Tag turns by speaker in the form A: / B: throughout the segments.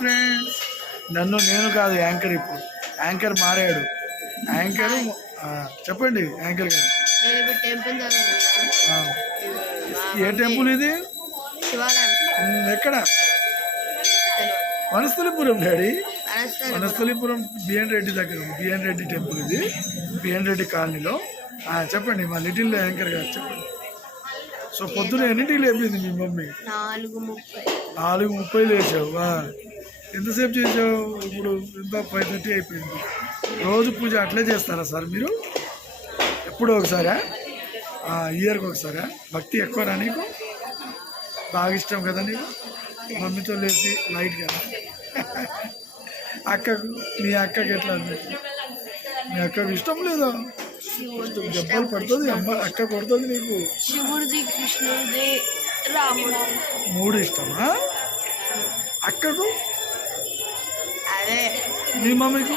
A: Friends నన్ను నేను కాదు యాంకర్ ఇప్పుడు. యాంకర్ మారాడు. యాంకర్ చెప్పండి యాంకర్ గారు. ఏ టెంపుల్ ఇది? ఎక్కడ. వనస్థలిపురం డాడీ. వనస్థలిపురం. బిఎన్ రెడ్డి దగ్గర బిఎన్ రెడ్డి టెంపుల్ ఇది. బిఎన్ రెడ్డి కాలనీలో. చెప్పండి మా లిటిల్ యాంకర్ గారు చెప్పండి. సో పొద్దున ఎన్నింటికి లేపింది మీ మమ్మీ?
B: నాలుగు ముప్పై.
A: నాలుగు ముప్పై లేచావు. ఎంతసేపు చేసావు ఇప్పుడు ఎంత ఫైవ్ థర్టీ అయిపోయింది. రోజు పూజ అట్లే చేస్తారా సార్ మీరు? ఎప్పుడో ఒకసారా? ఇయర్కి ఒకసారా? భక్తి ఎక్కువరా నీకు? బాగా ఇష్టం కదా నీకు? మమ్మీతో లేచి లైట్గా అక్కకు మీ అక్కకి ఎట్లా ఉంది? మీ అక్కకు ఇష్టం లేదా? దెబ్బలు పడుతుంది అమ్మ అక్క కొడుతుంది నీకు?
B: శివుడిది కృష్ణుడిది రాముడు.
A: మూడు ఇష్టమా? అక్కకు? మీ మమ్మీకు?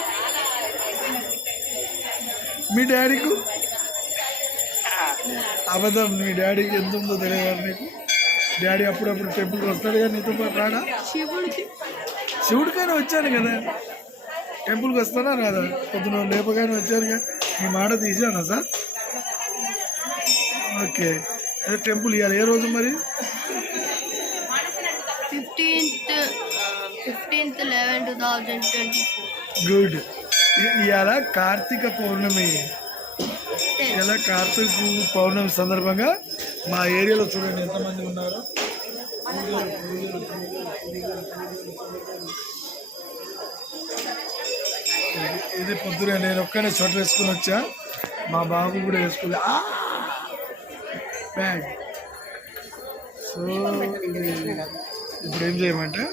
A: మీ డాడీకు? అబద్ధం మీ డాడీకి ఎంత ఉందో తెలియదు నీకు? డాడీ అప్పుడప్పుడు టెంపుల్కి వస్తాడు కదా నీతో పాటు రాడా?
B: శివుడికి.
A: శివుడికైనా వచ్చాను కదా? టెంపుల్కి వస్తానా రాదా? పొద్దున లేపగానే వచ్చారు కదా? మీ మాట తీసానా సార్? ఓకే. అదే టెంపుల్ ఇవ్వాలి ఏ రోజు మరి?
B: Fifteenth fifteenth eleven two thousand twenty four.
A: Good. ఇవాళ కార్తీక పౌర్ణమి. ఇలా కార్తీక పౌర్ణమి సందర్భంగా మా ఏరియాలో చూడండి ఎంతమంది ఉన్నారు. ఇది- పొద్దునే నేను ఒక్కనే చోట వేసుకుని వచ్చా. మా బాబు కూడా వేసుకోలే ఆ! బ్యాగ్ సో ఇప్పుడు ఏం చేయమంటే